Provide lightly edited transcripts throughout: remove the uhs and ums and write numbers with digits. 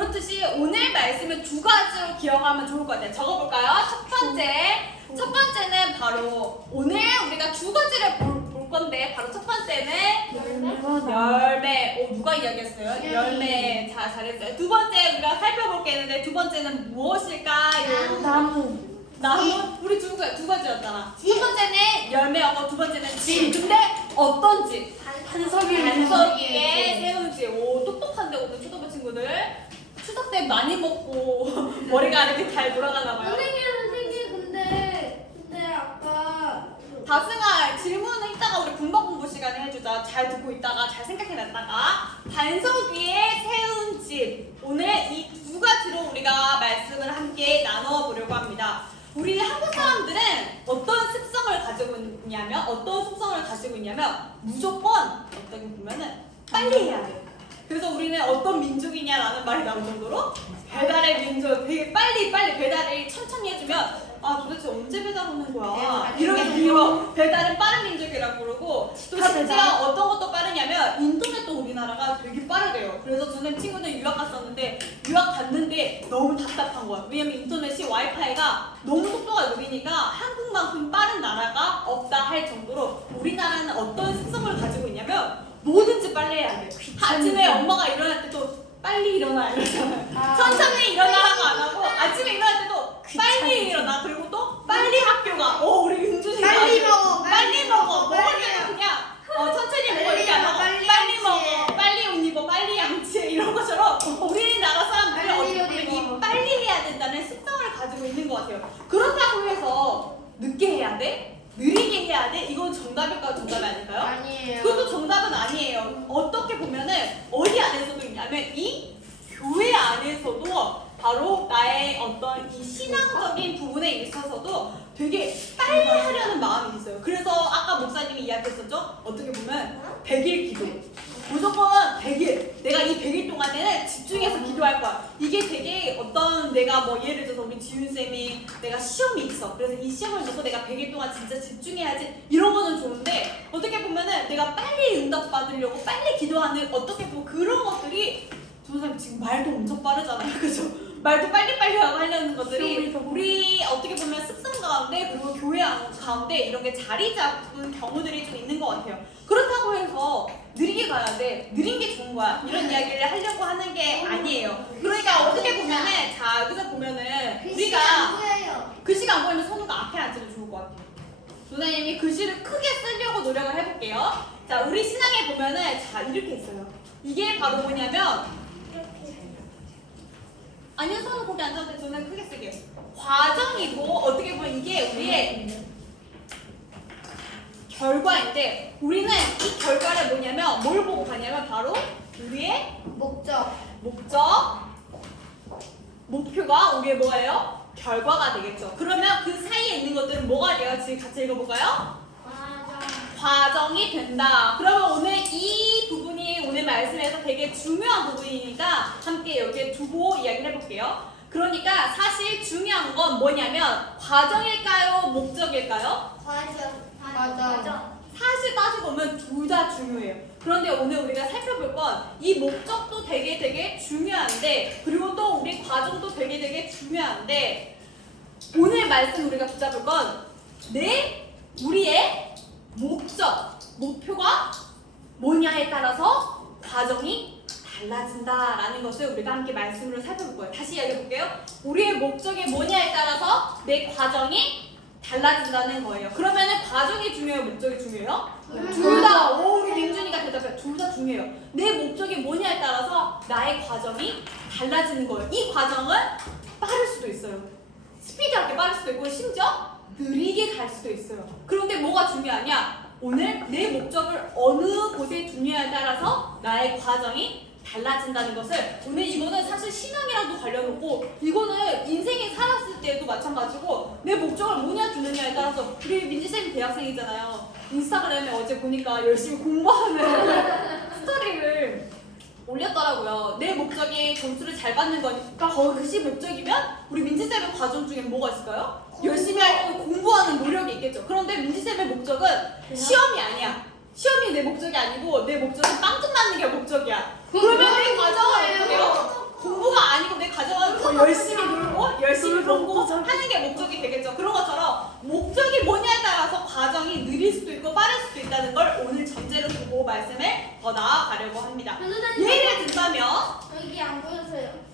그렇듯이 오늘 말씀을 두 가지로 기억하면 좋을 것 같아요. 적어볼까요? 첫 번째는 바로 오늘 우리가 두 가지를 볼 건데 바로 첫 번째는 열매. 누가 이야기했어요? 열매. 잘했어요. 두 번째 우리가 살펴볼 게 있는데 두 번째는 무엇일까요? 나무. 우리 두 가지였잖아. 첫 번째는 열매였고 두 번째는 집. 근데 어떤 집? 반석 위에 세운 집. 오, 똑똑한데 오늘 초등부 친구들. 추석 때 많이 먹고 머리가 이렇게 잘 돌아가나 봐요. 선생님 근데 아까 다승아, 질문은 이따가 우리 분법 시간에 해주자. 잘 듣고 있다가 잘 생각해놨다가. 반석 위에 세운 집. 오늘 이 두 가지로 우리가 말씀을 함께 나눠보려고 합니다. 우리 한국 사람들은 어떤 습성을 가지고 있냐면 무조건 어떻게 보면은 빨리 해야 돼. 그래서 우리는 어떤 민족이냐라는 말이 나올 정도로 배달의 민족, 되게 빨리 배달을 천천히 해주면 도대체 언제 배달 오는 거야? 이런 배달은 빠른 민족이라고 그러고 또 심지어 어떤 것도 빠르냐면 인터넷도 우리나라가 되게 빠르대요. 그래서 저는 친구들 유학 갔었는데 유학 갔는데 너무 답답한 거야. 왜냐면 인터넷이 와이파이가 너무 속도가 느리니까 한국만큼 빠른 나라가 없다 할 정도로 우리나라는 어떤 습성을 가지고 있냐면 뭐든지 빨리 해야 돼. 아침에 엄마가 일어날 때도 빨리 일어나 이러잖아요. 천천히 일어나라고 안 하고 아침에 일어날 때도 빨리 일어나. 그리고 또 빨리 학교 가. 우리 윤준이가 빨리 먹어. 먹을 때도 그냥 천천히 먹어 이렇게 안 하고 빨리 먹어, 빨리 옷 입어, 빨리 양치해 이런 것처럼 우리나라 사람들은 어떻게 보면 이 빨리 해야 된다는 습성을 가지고 있는 것 같아요. 그렇다고 해서 늦게 해야 돼? 느리게 해야 돼? 이건 정답일까요? 정답이 아닐까요? 아니에요. 그것도 정답은 아니에요. 어떻게 보면은 어디 안에서도 있냐면 이 교회 안에서도 바로 나의 어떤 이 신앙적인 부분에 있어서도 되게 빨리 하려는 마음이 있어요. 그래서 아까 목사님이 이야기했었죠? 어떻게 보면 100일 기도. 무조건 100일. 내가 이 100일 동안에는 집중해서 기도할 거야. 이게 되게 어떤 내가 뭐 예를 들어서 우리 지윤쌤이 내가 시험이 있어. 그래서 이 시험을 놓고 내가 100일 동안 진짜 집중해야지. 이런 거는 좋은데 어떻게 보면은 내가 빨리 응답 받으려고 빨리 기도하는 어떻게 보면 그런 것들이 선생님 지금 말도 엄청 빠르잖아요. 그죠? 말도 빨리빨리 하고 하려는 것들이 우리 어떻게 보면 습성 가운데 그리고 교회 가운데 이런 게 자리 잡은 경우들이 좀 있는 것 같아요. 그렇다고 해서 느리게 가야 돼. 느린 게 좋은 거야. 이런 이야기를 하려고 하는 게 아니에요. 그러니까 어떻게 보면은 자 여기서 보면은 우리가 글씨가 안 보이면 선우가 앞에 앉으면 좋을 것 같아요. 선생님이 글씨를 크게 쓰려고 노력을 해볼게요. 자 우리 신앙에 보면은 자 이렇게 있어요. 이게 바로 뭐냐면 아니요, 선우 거기 앉아도 돼. 저는 크게 쓸게요. 과정이고 어떻게 보면 이게 우리의 결과인데 우리는 이 결과를 뭐냐면 뭘 보고 가냐면 바로 우리의 목표가 우리의 뭐예요? 결과가 되겠죠. 그러면 그 사이에 있는 것들은 뭐가 돼요? 지금 같이 읽어볼까요? 과정이 된다. 그러면 오늘 이 부분이 오늘 말씀에서 되게 중요한 부분이니까 함께 여기에 두고 이야기를 해볼게요. 그러니까 사실 중요한 건 뭐냐면 과정일까요? 목적일까요? 사실 따지고 보면 둘 다 중요해요. 그런데 오늘 우리가 살펴볼 건 이 목적도 되게 중요한데 그리고 또 우리 과정도 되게 중요한데 오늘 말씀 우리가 붙잡을 건 우리의 목표가 뭐냐에 따라서 과정이 달라진다라는 것을 우리가 함께 말씀으로 살펴볼 거예요. 다시 이야기해 볼게요. 우리의 목적이 뭐냐에 따라서 내 과정이 달라진다는 거예요. 그러면은 과정이 중요해요? 목적이 중요해요? 둘 다. 우리 민준이가 대답해요. 둘 다 중요해요. 내 목적이 뭐냐에 따라서 나의 과정이 달라지는 거예요. 이 과정은 빠를 수도 있어요. 스피드하게 빠를 수도 있고 심지어 느리게 갈 수도 있어요. 그런데 뭐가 중요하냐? 오늘 내 목적을 어느 곳에 두냐에 따라서 나의 과정이 달라진다는 것을 오늘 이거는 사실 신앙이랑도 관련없고 이거는 인생에 살았을 때도 마찬가지고 내 목적을 뭐냐 두느냐에 따라서 우리 민지쌤이 대학생이잖아요. 인스타그램에 어제 보니까 열심히 공부하는 스토리를 올렸더라고요. 내 목적이 점수를 잘 받는 거니까 그것이 목적이면 우리 민지쌤의 과정 중에 뭐가 있을까요? 열심히 하고 공부하는 노력이 있겠죠. 그런데 민지쌤의 목적은 시험이 아니야. 시험이 내 목적이 아니고 내 목적은 빵점 맞는 게 목적이야. 그러면 이 과정은 어떻게 해요? 공부가 열심히 놀고 열심히 먹고 하는 게 목적이 되겠죠. 그런 것처럼 목적이 뭐냐에 따라서 과정이 느릴 수도 있고 빠를 수도 있다는 걸 오늘 전제로 두고 말씀을 더 나아가려고 합니다. 예를 든다면 여기 안 보여서요.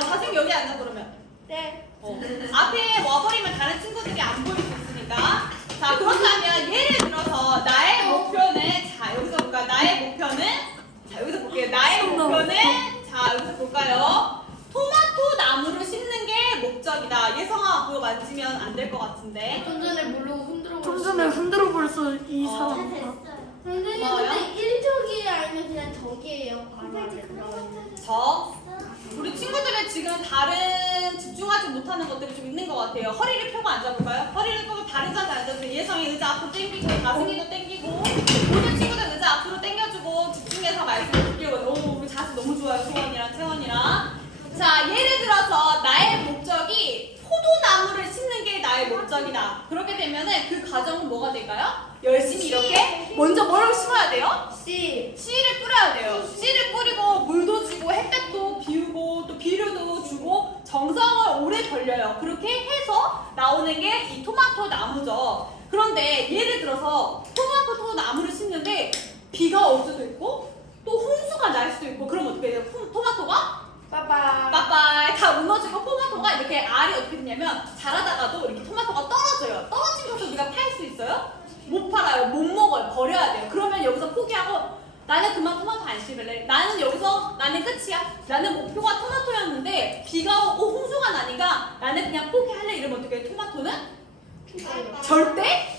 자생 여기 앉아 그러면 네. 앞에 와버리면 다른 친구들이 안 보일 수 있으니까. 자, 그렇다면 예를 들어서 나의 목표는, 자 여기서 볼까요? 나의 목표는, 자 여기서 볼게요. 나의 목표는, 자 여기서 볼까요? 토마토 나무를 심는 게 목적이다. 예성아 그거 만지면 안 될 것 같은데. 좀 전에 모르고 흔들어 좀 전에 흔들어 버렸어 이 어. 사람. 선생님 뭐요? 근데 1적이에요 아니면 그냥 적이에요? 우리 친구들은 지금 다른 집중하지 못하는 것들이 좀 있는 것 같아요. 허리를 펴고 앉아볼까요? 허리를 펴고 다른 자세 앉아주세요. 예성이 의자 앞으로 당기고 가승이도 당기고 모든 친구들 의자 앞으로 당겨주고 집중해서 말씀 듣기로. 오, 우리 자세 너무 좋아요. 소원이랑 채원이랑. 자, 예를 들어서 나의 목적이 포도나무를 심는 게 나의 목적이다. 그렇게 되면은 그 과정은 뭐가 될까요? 열심히 이렇게 먼저 뭘 심어야 돼요? C. 씨를 뿌려야 돼요. 씨를 뿌리고 물도 주고 햇볕도 비우고 또 비료도 주고 정성을 오래 걸려요. 그렇게 해서 나오는 게 이 토마토 나무죠. 그런데 예를 들어서 토마토 나무를 심는데 비가 올 수도 있고 또 홍수가 날 수도 있고 그럼 어떻게 돼요? 토마토가 빠빠. 빠빠이 다 무너지고 토마토가 이렇게 알이 어떻게 되냐면 자라다가도 이렇게 토마토가 떨어져요. 떨어진 것도 우리가 팔 수 있어요? 못 팔아요. 못 먹어요. 버려야 돼요. 그러면 여기서 포기하고 나는 그만 토마토 안 심을래. 나는 여기서 나는 끝이야. 나는 목표가 토마토였는데 비가 오고 홍수가 나니까 나는 그냥 포기할래. 이러면 어떻게 해요? 토마토는 절대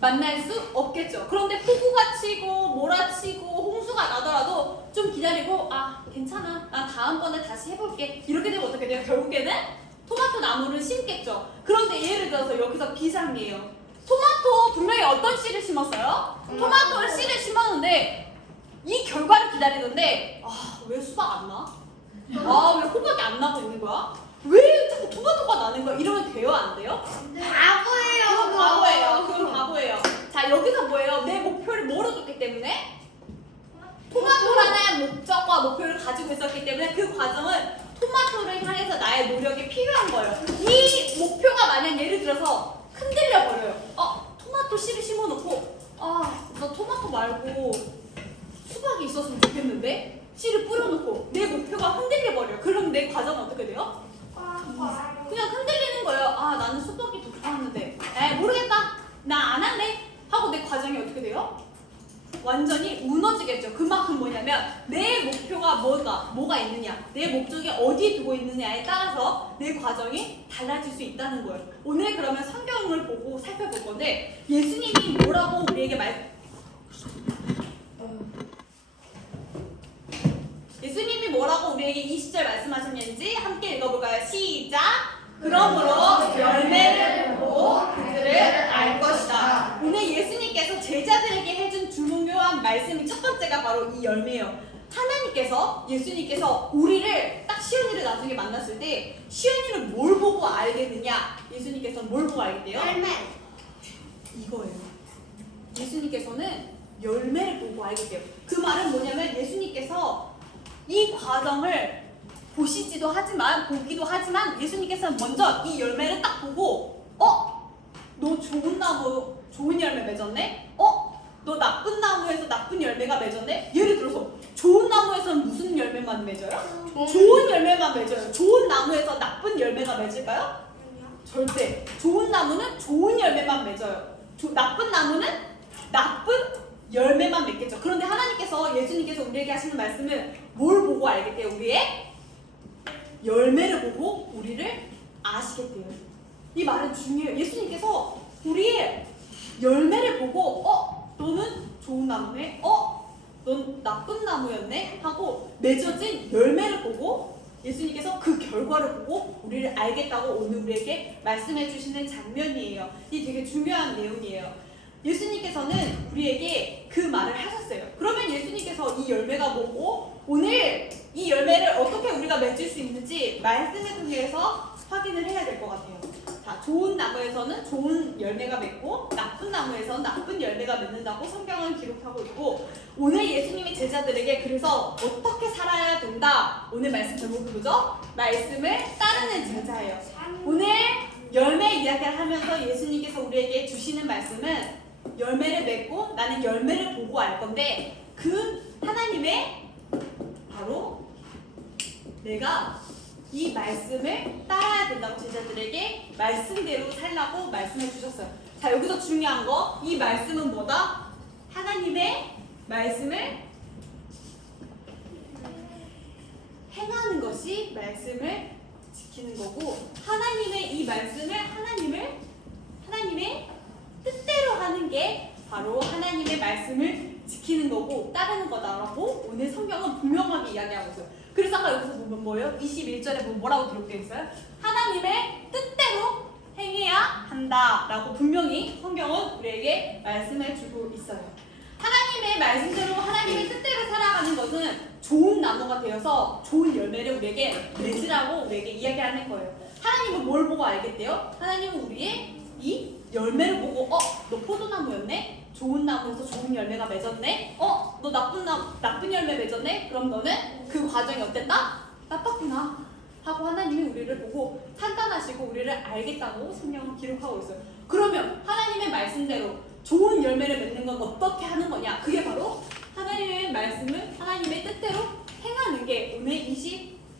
만날 수 없겠죠. 그런데 폭우가 치고 몰아치고 홍수가 나더라도 좀 기다리고 괜찮아. 난 다음번에 다시 해볼게. 이렇게 되면 어떻게 돼요? 결국에는 토마토 나무를 심겠죠. 그런데 예를 들어서 여기서 비상이에요. 토마토 분명히 어떤 씨를 심었어요? 토마토를 씨를 심었는데 이 결과를 기다리는데 왜 수박 안 나? 왜 호박이 안 나고 있는 거야? 왜 자꾸 토마토가 나는 거야? 이러면 돼요? 안 돼요? 바보예요. 그건 바보예요. 그건 바보예요. 자, 여기서 뭐예요? 내 목표를 뭐로 줬기 때문에? 토마토라는 목적과 목표를 가지고 있었기 때문에 그 과정은 토마토를 향해서 나의 노력이 필요한 거예요. 이 목표가 만약 예를 들어서 흔들려 버려요. 토마토 씨를 심어놓고 나 토마토 말고 수박이 있었으면 좋겠는데 씨를 뿌려놓고 내 목표가 흔들려 버려요. 그럼 내 과정은 어떻게 돼요? 그냥 흔들리는 거예요. 나는 수박이 더 좋았는데 모르겠다. 나 안 할래. 하고 내 과정이 어떻게 돼요? 완전히 무너지겠죠. 그만큼 뭐냐면 내 목표가 뭐가 있느냐, 내 목적이 어디에 두고 있느냐에 따라서 내 과정이 달라질 수 있다는 거예요. 오늘 그러면 성경을 보고 살펴볼 건데 예수님이 뭐라고 우리에게 예수님이 뭐라고 우리에게 20절 말씀하셨는지 함께 읽어볼까요? 시작! 그러므로 열매를 보고 그들을 알 것이다. 오늘 예수님께서 제자들에게 해준 중요한 말씀이 첫 번째가 바로 이 열매예요. 하나님께서, 예수님께서 우리를 딱 시온이를 나중에 만났을 때 시온이를 뭘 보고 알겠느냐? 예수님께서는 뭘 보고 알겠대요? 열매. 이거예요. 예수님께서는 열매를 보고 알겠대요. 그 말은 뭐냐면 예수님께서 이 과정을 보시기도 하지만 예수님께서는 먼저 이 열매를 딱 보고 너 좋은 나무 좋은 열매 맺었네? 너 나쁜 나무에서 나쁜 열매가 맺었네? 예를 들어서 좋은 나무에서는 무슨 열매만 맺어요? 좋은 열매만 맺어요. 좋은 나무에서 나쁜 열매가 맺을까요? 절대. 좋은 나무는 좋은 열매만 맺어요. 나쁜 나무는 나쁜 열매만 맺겠죠. 그런데 하나님께서, 예수님께서 우리에게 하시는 말씀은 뭘 보고 알겠대요? 우리의 열매를 보고 우리를 아시겠대요. 이 말은 중요해요. 예수님께서 우리의 열매를 보고 너는 좋은 나무네? 넌 나쁜 나무였네? 하고 맺어진 열매를 보고 예수님께서 그 결과를 보고 우리를 알겠다고 오늘 우리에게 말씀해 주시는 장면이에요. 이 되게 중요한 내용이에요. 예수님께서는 우리에게 그 말을 하셨어요. 그러면 예수님께서 이 열매가 뭐고 오늘 이 열매를 어떻게 우리가 맺을 수 있는지 말씀을 통해서 확인을 해야 될 것 같아요. 자, 좋은 나무에서는 좋은 열매가 맺고 나쁜 나무에서는 나쁜 열매가 맺는다고 성경은 기록하고 있고, 오늘 예수님이 제자들에게 그래서 어떻게 살아야 된다. 오늘 말씀 제목이 뭐죠? 말씀을 따르는 제자예요. 오늘 열매 이야기를 하면서 예수님께서 우리에게 주시는 말씀은 열매를 맺고 나는 열매를 보고 알 건데, 그 하나님의 바로 내가 이 말씀을 따라야 된다고 제자들에게 말씀대로 살라고 말씀해 주셨어요. 자, 여기서 중요한 거, 이 말씀은 뭐다? 하나님의 말씀을 행하는 것이 말씀을 지키는 거고, 하나님의 이 말씀을 하나님의 뜻대로 하는 게 바로 하나님의 말씀을 지키는 거고 따르는 거다라고 오늘 성경은 분명하게 이야기하고 있어요. 그래서 아까 여기서 보면 뭐예요? 21절에 보면 뭐라고 기록되어 있어요? 하나님의 뜻대로 행해야 한다라고 분명히 성경은 우리에게 말씀해 주고 있어요. 하나님의 말씀대로 하나님의 뜻대로 살아가는 것은 좋은 나무가 되어서 좋은 열매를 우리에게 맺으라고 우리에게 이야기하는 거예요. 하나님은 뭘 보고 알겠대요? 하나님은 우리의 이 열매를 보고 너 포도나무였네? 좋은 나무에서 좋은 열매가 맺었네? 너 나쁜 열매 맺었네? 그럼 너는 그 과정이 어땠다? 나빴구나 하고 하나님이 우리를 보고 판단하시고 우리를 알겠다고 성경은 기록하고 있어요. 그러면 하나님의 말씀대로 좋은 열매를 맺는 건 어떻게 하는 거냐? 그게 바로 하나님의 말씀을 하나님의 뜻대로 행하는 게 오늘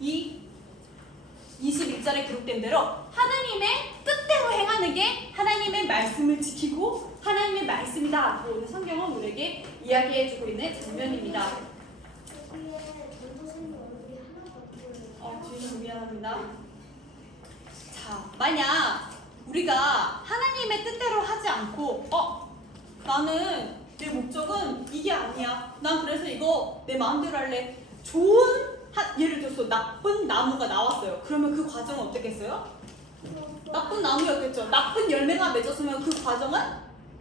21절에 기록된 대로 하나님의 뜻대로 행하는 게 하나님의 말씀을 지키고 하나님의 말씀이다. 오늘 성경은 우리에게 이야기해주고 있는 장면입니다. 주인님 미안합니다. 자, 만약 우리가 하나님의 뜻대로 하지 않고 나는 내 목적은 이게 아니야. 난 그래서 이거 내 마음대로 할래. 예를 들어서 나쁜 나무가 나왔어요. 그러면 그 과정은 어떻겠어요? 나쁜 나무였겠죠. 나쁜 열매가 맺었으면 그 과정은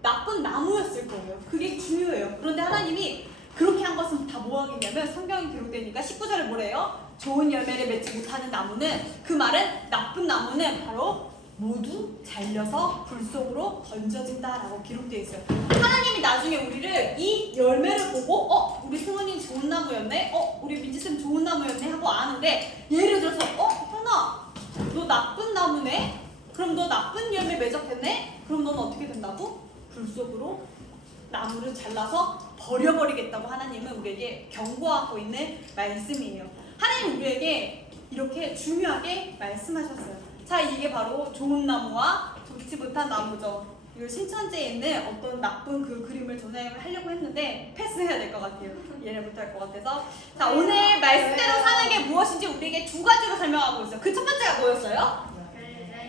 나쁜 나무였을 거예요. 그게 중요해요. 그런데 하나님이 그렇게 한 것은 다 뭐 하겠냐면 성경이 기록되니까 19절에 뭐래요? 좋은 열매를 맺지 못하는 나무는, 그 말은 나쁜 나무는 바로 모두 잘려서 불 속으로 던져진다라고 기록되어 있어요. 하나님이 나중에 우리를 이 열매를 보고 우리 승원이 좋은 나무였네? 우리 민지쌤 좋은 나무였네? 하고 아는데, 예를 들어서 현아 너 나쁜 나무네? 그럼 너 나쁜 열매 맺었겠네? 그럼 넌 어떻게 된다고? 불 속으로 나무를 잘라서 버려버리겠다고 하나님은 우리에게 경고하고 있는 말씀이에요. 하나님 우리에게 이렇게 중요하게 말씀하셨어요. 자, 이게 바로 좋은 나무와 좋지 못한 나무죠. 이 신천지에 있는 어떤 나쁜 그 그림을 전화를 하려고 했는데 패스해야 될 것 같아요. 이해를 못할 것 같아서. 자, 오늘 말씀대로 사는 게 무엇인지 우리에게 두 가지로 설명하고 있어요. 그 첫 번째가 뭐였어요?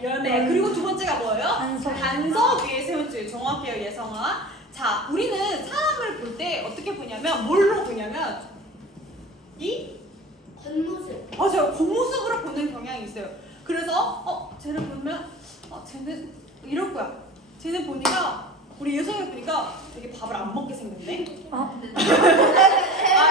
열매. 그리고 두 번째가 뭐예요? 단서 위에 세울지. 정확해요, 예성아. 자, 우리는 사람을 볼 때 어떻게 보냐면 뭘로 보냐면 이 겉모습. 맞아요. 겉모습으로 보는 경향이 있어요. 그래서 쟤를 보면 쟤는 이럴 거야. 쟤는 보니까 우리 예성이 보니까 되게 밥을 안 먹게 생겼네.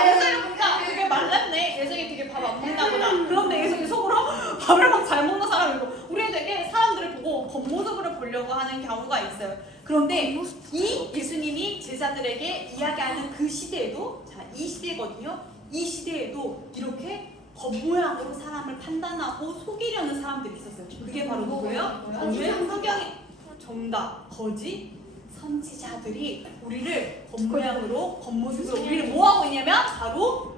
예성이 보니까 되게 말랐네. 예성이 되게 밥 안 먹나 보다. 그런데 예성이 속으로 밥을 막 잘 먹는 사람이고, 우리는 되게 사람들을 보고 겉모습으로 보려고 하는 경우가 있어요. 그런데 이 예수님이 제자들에게 이야기하는 그 시대에도, 자, 이 시대거든요. 이 시대에도 이렇게 겉모양으로 사람을 판단하고 속이려는 사람들이 있었어요. 그게 바로 누구예요? 오늘 성경의 정답, 거짓 선지자들이 우리를 겉모양으로, 겉모습으로 우리를 뭐하고 있냐면 바로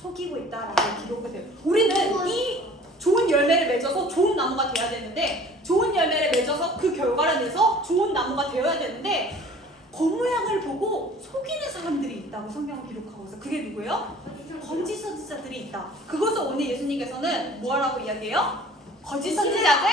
속이고 있다라고 기록이 돼요. 우리는 이 좋은 열매를 맺어서 좋은 나무가 되어야 되는데, 좋은 열매를 맺어서 그 결과를 내서 좋은 나무가 되어야 되는데, 겉모양을 보고 속이는 사람들이 있다고 성경은 기록하고 있어요. 그게 누구예요? 거짓 선지자들이 있다. 그것을 오늘 예수님께서는 뭐라고 이야기해요? 거짓 선지자들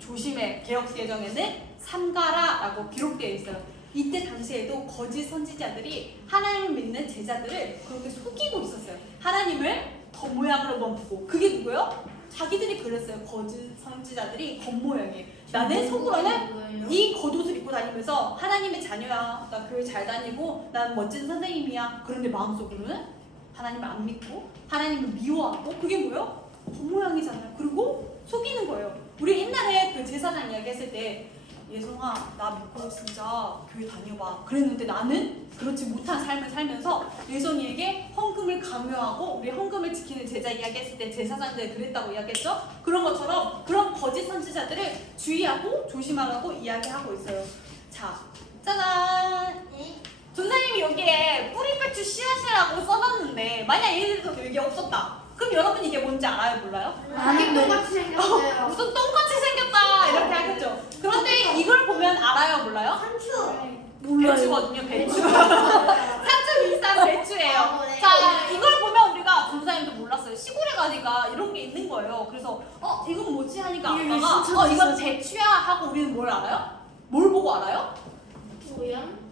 조심해. 개역개정에는 삼가라라고 기록되어 있어요. 이때 당시에도 거짓 선지자들이 하나님을 믿는 제자들을 그렇게 속이고 있었어요. 하나님을 겉모양으로만 보고. 그게 누구예요? 자기들이 그랬어요. 거짓 선지자들이 겉모양이에요. 나는 속으로는 이 겉옷을 입고 다니면서 하나님의 자녀야, 나 교회 잘 다니고 난 멋진 선생님이야. 그런데 마음속으로는 하나님을 안 믿고 하나님을 미워하고. 그게 뭐예요? 겉모양이잖아요. 그리고 속이는 거예요. 우리 옛날에 그 제사장 이야기 했을 때 예성아 나 믿고 진짜 교회 다녀봐 그랬는데 나는 그렇지 못한 삶을 살면서 예성이에게 헌금을 강요하고 우리 헌금을 지키는 제자 이야기했을 때 제사장들 그랬다고 이야기했죠? 그런 것처럼 그런 거짓 선지자들을 주의하고 조심하라고 이야기하고 있어요. 자, 짜잔! 전사님이 여기에 뿌리배추 씨앗이라고 써놨는데 만약 얘네들도 여기 없었다. 그럼 여러분 이게 뭔지 알아요? 몰라요? 아기 똑같이 생겼어요. 무슨 똥같이 생겼다 이렇게 하겠죠. 그런데 이걸 보면 알아요? 몰라요? 몰라요. 배추거든요. 배추. 산초 비슷한 배추예요. 자, 이걸 보면 우리가 전사님도 몰랐어요. 시골에 가니까 이런 게 있는 거예요. 그래서 이건 뭐지 하니까 이게 아빠가 진짜 이건 비싸지. 배추야 하고 우리는 뭘 알아요? 뭘 보고 알아요?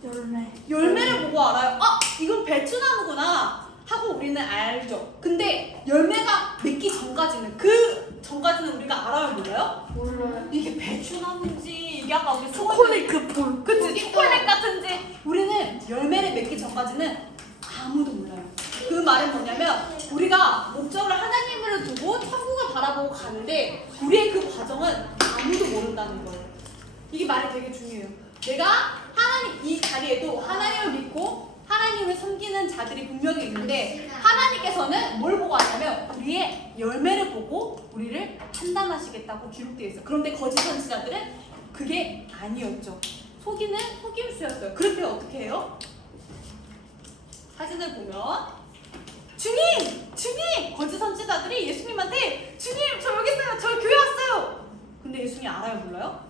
열매. 열매를 보고 알아요. 이건 배추나무구나 하고 우리는 알죠. 근데 열매가 맺기 전까지는 그 전까지는 우리가 알아요, 몰라요? 몰라요. 이게 배추나무인지 이게 아까 우리 초콜릿 그 볼. 그치 초콜릿 같은지 우리는 열매를 맺기 전까지는 아무도 몰라요. 그 말은 뭐냐면 우리가 목적을 하나님을 두고 천국을 바라보고 가는데 우리의 그 과정은 아무도 모른다는 거예요. 이게 말이 되게 중요해요. 내가 하나님 이 자리에도 하나님을 믿고 하나님을 섬기는 자들이 분명히 있는데 하나님께서는 뭘 보고 하냐면 우리의 열매를 보고 우리를 판단하시겠다고 기록되어 있어요. 그런데 거짓 선지자들은 그게 아니었죠. 속이는 속임수였어요. 그럴 때 어떻게 해요? 사진을 보면 주님! 거짓 선지자들이 예수님한테 주님 저 여기 있어요. 저 교회 왔어요. 근데 예수님이 알아요? 몰라요?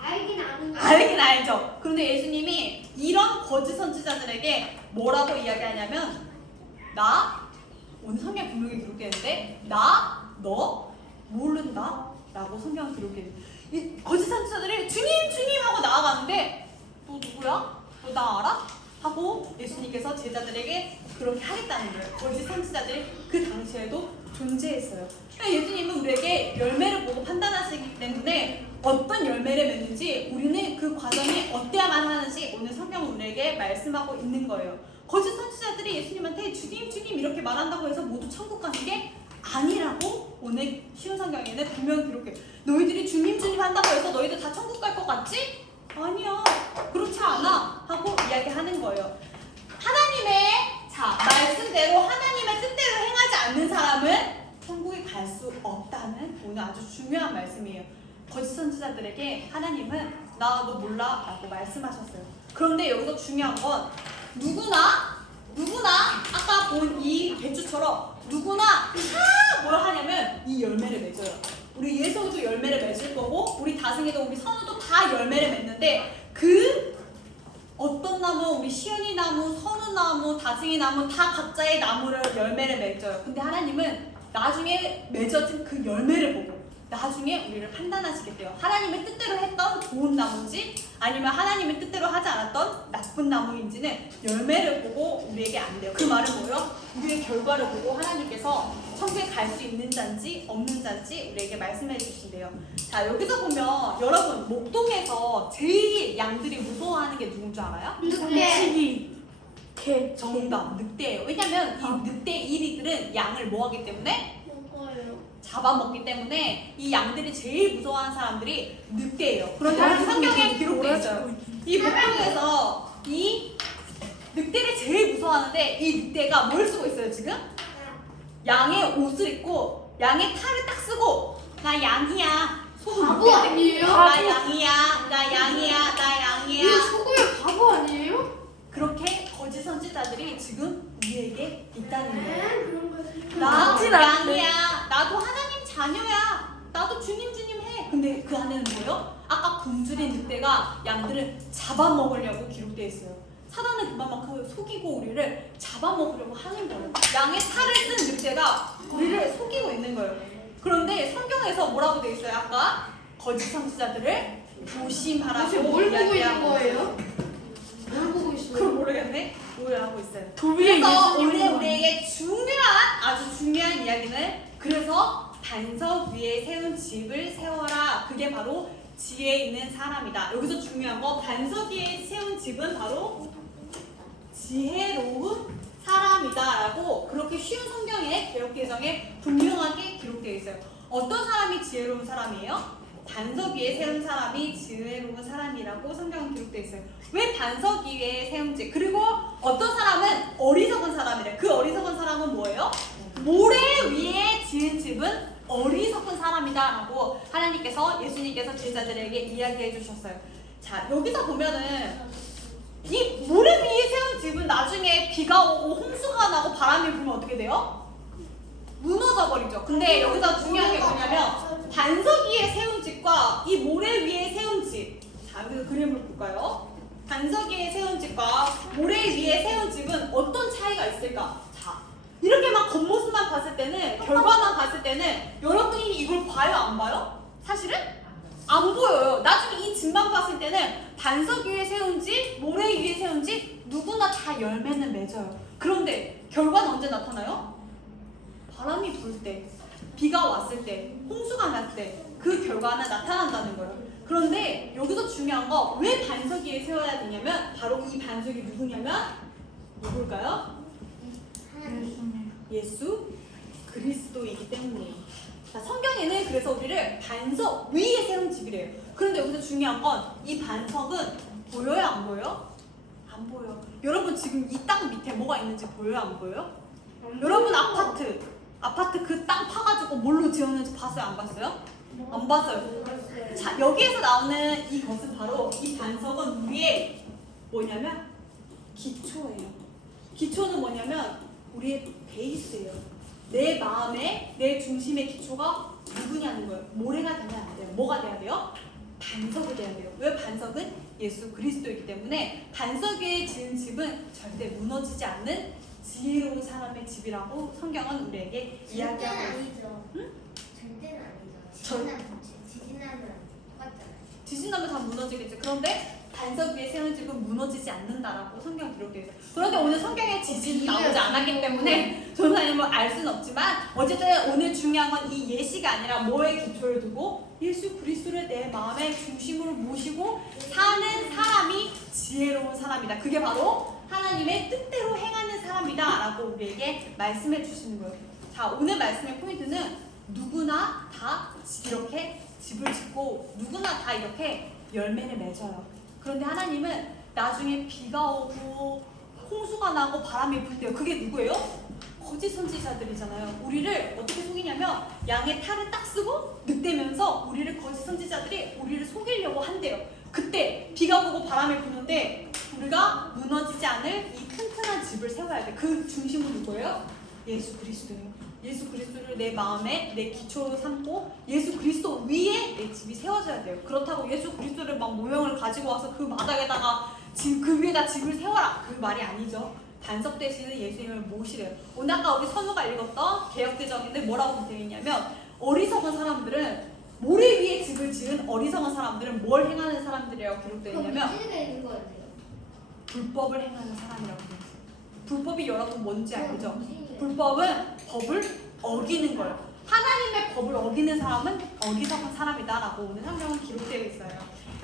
알긴 아는데. 알긴 알죠. 그런데 예수님이 이런 거짓 선지자들에게 뭐라고 이야기하냐면 오늘 성경 분명히 기록되는데 너 모른다 라고 성경 기록해요. 이 거짓 선지자들이 주님 하고 나아가는데 너 누구야? 너 나 알아? 하고 예수님께서 제자들에게 그렇게 하겠다는 거예요. 거짓 선지자들이 그 당시에도 존재했어요. 예수님은 우리에게 열매를 보고 판단하시기 때문에 어떤 열매를 맺는지 우리는 그 과정이 어때야만 하는지 오늘 성경은 우리에게 말씀하고 있는 거예요. 거짓 선지자들이 예수님한테 주님 이렇게 말한다고 해서 모두 천국 가는 게 아니라고 오늘 쉬운 성경에는 분명히 기록해요. 너희들이 주님 한다고 해서 너희들 다 천국 갈 것 같지? 아니야. 그렇지 않아. 하고 이야기하는 거예요. 하나님의 말씀대로 하나님의 뜻대로 행하지 않는 사람은 천국에 갈 수 없다는 오늘 아주 중요한 말씀이에요. 거짓 선지자들에게 하나님은 나 너 몰라 라고 말씀하셨어요. 그런데 여기서 중요한 건 누구나 아까 본 이 배추처럼 누구나 다 뭘 하냐면 이 열매를 맺어요. 우리 예성도 열매를 맺을 거고 우리 다승이도 우리 선우도 다 열매를 맺는데 그 어떤 나무, 우리 시연이 나무, 선우 나무, 다승이 나무 다 각자의 나무를 열매를 맺어요. 근데 하나님은 나중에 맺어진 그 열매를 보고 나중에 우리를 판단하시겠대요. 하나님의 뜻대로 했던 좋은 나무인지 아니면 하나님의 뜻대로 하지 않았던 나쁜 나무인지는 열매를 보고 우리에게 안 돼요. 그 말은 뭐예요? 우리의 결과를 보고 하나님께서 천국에 갈 수 있는 자인지 없는 자인지 우리에게 말씀해 주신대요. 자, 여기서 보면 여러분 목동에서 제일 양들이 무서워하는 게 누군 줄 알아요? 치기. 개. 정답, 늑대예요. 왜냐면 이 늑대 이리들은 양을 뭐하기 때문에? 잡아먹기 때문에 이 양들이 제일 무서워하는 사람들이 늑대예요. 그런데 우리 성경에 기록되어 있어요. 이 목동에서 이 늑대를 제일 무서워하는데 이 늑대가 뭘 쓰고 있어요 지금? 양의 옷을 입고 양의 탈을 딱 쓰고 나 양이야. 바보 아니에요? 나 양이야. 이거 소고의 바보 아니에요? 그렇게 거짓 선지자들이 지금 우리에게 있다는 거예요. 그런 거지. 나 그렇진 않은데. 양이야. 나도 하나님 자녀야. 나도 주님 해. 근데 그 안에는 뭐예요? 아까 굶주린 늑대가 양들을 잡아먹으려고 기록되어 있어요. 사단은 그만큼 속이고 우리를 잡아먹으려고 하는 거예요. 양의 탈을 쓴 늑대가 우리를 속이고 있는 거예요. 그런데 성경에서 뭐라고 되어 있어요? 아까 거짓 선지자들을 조심하라고 도대체 뭘 보고 있는 이야기하고 거예요? 뭘 보고 있어요? 그걸 모르겠네. 오해하고 있어요. 도비의 그래서 오늘 예수님을 우리에게 아주 중요한 이야기는 그래서 반석 위에 세운 집을 세워라. 그게 바로 지혜 있는 사람이다. 여기서 중요한 거 반석 위에 세운 집은 바로 지혜로운 사람이다 라고 그렇게 쉬운 성경에 개역개정에 어떤 사람이 지혜로운 사람이에요? 반석 위에 세운 사람이 지혜로운 사람이라고 성경은 기록되어 있어요. 왜 반석 위에 세운지. 그리고 어떤 사람은 어리석은 사람이래. 그 어리석은 사람은 뭐예요? 모래 위에 지은 집은 어리석은 사람이다 라고 하나님께서 예수님께서 제자들에게 이야기해 주셨어요. 자, 여기서 보면은 이 모래 위에 세운 집은 나중에 비가 오고 홍수가 나고 바람이 불면 어떻게 돼요? 무너져 버리죠. 근데 여기서 중요한 게 뭐냐면 반석 위에 세운 집과 이 모래 위에 세운 집. 자, 여기서 그림을 볼까요? 반석 위에 세운 집과 모래 위에 세운 집은 어떤 차이가 있을까? 자, 이렇게 막 겉모습만 봤을 때는, 결과만 봤을 때는 여러분이 이걸 봐요, 안 봐요? 사실은 안 보여요. 나중에 이 집만 봤을 때는 반석 위에 세운 집, 모래 위에 세운 집 누구나 다 열매는 맺어요. 그런데 결과는 언제 나타나요? 바람이 불 때, 비가 왔을 때, 홍수가 날 때 그 결과는 나타난다는 거예요. 그런데 여기서 중요한 거, 왜 반석 위에 세워야 되냐면 바로 이 반석이 누구냐면 누굴까요? 예수님. 예수 그리스도이기 때문이에요. 자, 성경에는 그래서 우리를 반석 위에 세운 집이래요. 그런데 여기서 중요한 건 이 반석은 보여요, 안 보여요? 안 보여. 여러분 지금 이 땅 밑에 뭐가 있는지 보여요, 안 보여요? 여러분 아파트 그 땅 파가지고 뭘로 지었는지 봤어요, 안 봤어요? 안 봤어요. 자, 여기에서 나오는 이것은 바로 이 반석은 위에 뭐냐면 기초예요. 기초는 뭐냐면 우리의 베이스예요. 내 마음에 내 중심의 기초가 누구냐는 거예요. 모래가 되면 안 돼요. 뭐가 돼야 돼요? 반석이 돼야 돼요. 왜 반석은 예수 그리스도이기 때문에 반석 위에 지은 집은 절대 무너지지 않는 지혜로운 사람의 집이라고 성경은 우리에게 이야기하고 있어요. 아니죠. 응? 절대는 아니죠. 절- 지진하면 똑같잖아요. 지진 나면 다 무너지겠지. 그런데 반석 위에 세운 집은 무너지지 않는다라고 성경 기록되어 있어요. 그런데 오늘 성경에 지진이 나오지 않았기 때문에 전사님은 알 수는 없지만 어쨌든 오늘 중요한 건 이 예시가 아니라 뭐에 기초를 두고 예수 그리스도를 내 마음의 중심으로 모시고 사는 사람이 지혜로운 사람이다. 그게 바로 하나님의 뜻대로 행하는 사람이다 라고 우리에게 말씀해 주시는 거예요. 자, 오늘 말씀의 포인트는 누구나 다 이렇게 집을 짓고 누구나 다 이렇게 열매를 맺어요. 그런데 하나님은 나중에 비가 오고 홍수가 나고 바람이 불 때요. 그게 누구예요? 거짓 선지자들이잖아요. 우리를 어떻게 속이냐면 양의 탈을 딱 쓰고 늑대면서 우리를 거짓 선지자들이 우리를 속이려고 한대요. 그때 비가 오고 바람이 부는데 우리가 무너지지 않을 이 튼튼한 집을 세워야 돼. 그 중심은 누구예요? 예수 그리스도예요. 예수 그리스도를 내 마음에 내 기초로 삼고 예수 그리스도 위에 내 집이 세워져야 돼요. 그렇다고 예수 그리스도를 막 모형을 가지고 와서 그 바닥에다가 그 위에다 집을 세워라, 그 말이 아니죠. 반석 되시는 예수님을 모시래요. 오늘 아까 우리 선우가 읽었던 개역개정인데 뭐라고 되어 있냐면 어리석은 사람들은 모래 위에 집을 지은 어리석은 사람들은 뭘 행하는 사람들이라고 기록되어 있냐면 지진가 있는 거 같아요. 불법을 행하는 사람이라고 되어 있어요. 불법이 여러분 뭔지 알죠? 불법은 법을 어기는 거예요. 하나님의 법을 어기는 사람은 어리석은 사람이다라고 오늘 성경은 기록되어 있어요.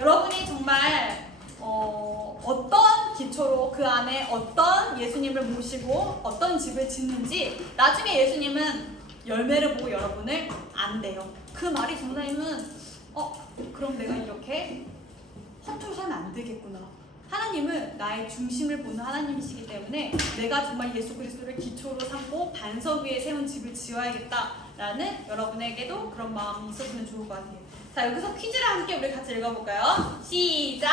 여러분이 정말 어떤 기초로 그 안에 어떤 예수님을 모시고 어떤 집을 짓는지 나중에 예수님은 열매를 보고 여러분을 안대요. 그 말이 정사님은 그럼 내가 이렇게 허투루 살면 안 되겠구나. 하나님은 나의 중심을 보는 하나님이시기 때문에 내가 정말 예수 그리스도를 기초로 삼고 반석 위에 세운 집을 지어야겠다라는 여러분에게도 그런 마음이 있었으면 좋을 것 같아요. 자, 여기서 퀴즈를 함께 우리 같이 읽어볼까요? 시작!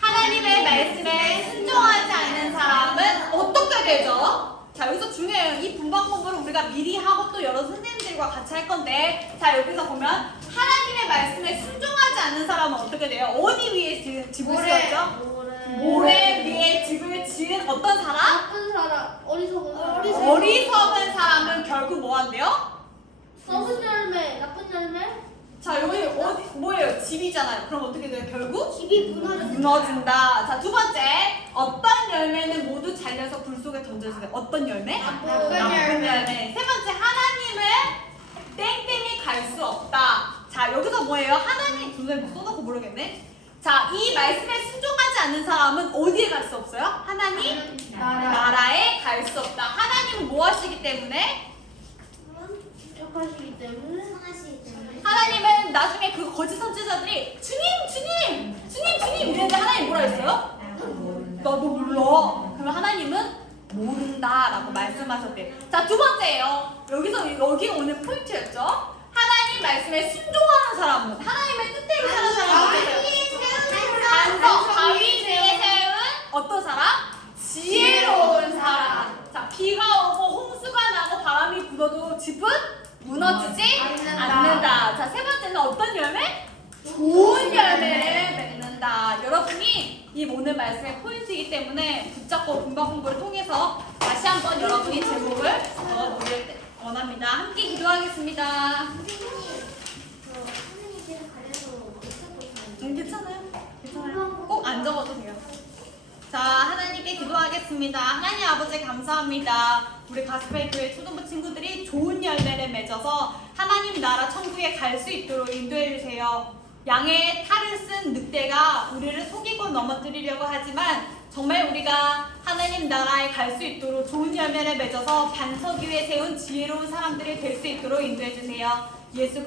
하나님의 말씀에 순종하지 않는 사람은 어떻게 되죠? 자, 여기서 중요해요. 이 분방 공부를 우리가 미리 하고 또 여러 선생님들과 같이 할 건데, 자, 여기서 보면 하나님의 말씀에 순종하지 않는 사람은 어떻게 돼요? 어디 위에 집을 세웠죠? 모래 위에 집을 지은 어떤 사람? 나쁜 사람, 어리석은 사람. 어리석은 사람은 결국 뭐 한대요? 썩은 열매, 나쁜 열매. 자, 여기 어디 뭐예요? 집이잖아요. 그럼 어떻게 돼요? 결국 집이 무너진다. 자, 두 번째, 어떤 열매는 모두 잘려서 불 속에 던져지는 어떤 열매? 나쁜 열매. 세 번째, 하나님은 땡땡이 갈 수 없다. 자, 여기서 뭐예요? 하나님 선생님 써놓고 모르겠네. 자, 이 말씀에 순종하지 않는 사람은 어디에 갈 수 없어요? 하나님 나라에 갈 수 없다. 하나님은 뭐 하시기 때문에? 척하시기 때문에. 성하시기 때문에. 하나님은 나중에 그 거짓 선지자들이 주님 이랬는데 하나님 뭐라 했어요? 나도 몰라. 그러면 하나님은 모른다라고 말씀하셨대요. 자, 두 번째예요. 여기 오늘 포인트였죠. 하나님 말씀에 순종하는 사람은 하나님의 뜻대로 사는 사람은 바위 위에 세운 어떤 사람? 지혜로운 사람. 자, 비가 오고 홍수가 나고 바람이 불어도 집은 무너지지 않는다. 자, 세 번째는 어떤 열매? 좋은 열매를 맺는다. 여러분이 이 오늘 말씀의 포인트이기 때문에 붙잡고 분반 공부를 통해서 다시 한번 여러분이 제목을 적어보길 원합니다. 함께 기도하겠습니다. 선생님께서 가려서 못 찾고 있어요. 괜찮아요? 꼭 안 적어도 돼요. 자, 하나님께 기도하겠습니다. 하나님 아버지 감사합니다. 우리 가스펠 교회 초등부 친구들이 좋은 열매를 맺어서 하나님 나라 천국에 갈 수 있도록 인도해 주세요. 양의 탈을 쓴 늑대가 우리를 속이고 넘어뜨리려고 하지만 정말 우리가 하나님 나라에 갈 수 있도록 좋은 열매를 맺어서 반석 위에 세운 지혜로운 사람들이 될 수 있도록 인도해 주세요. 예수 그리스도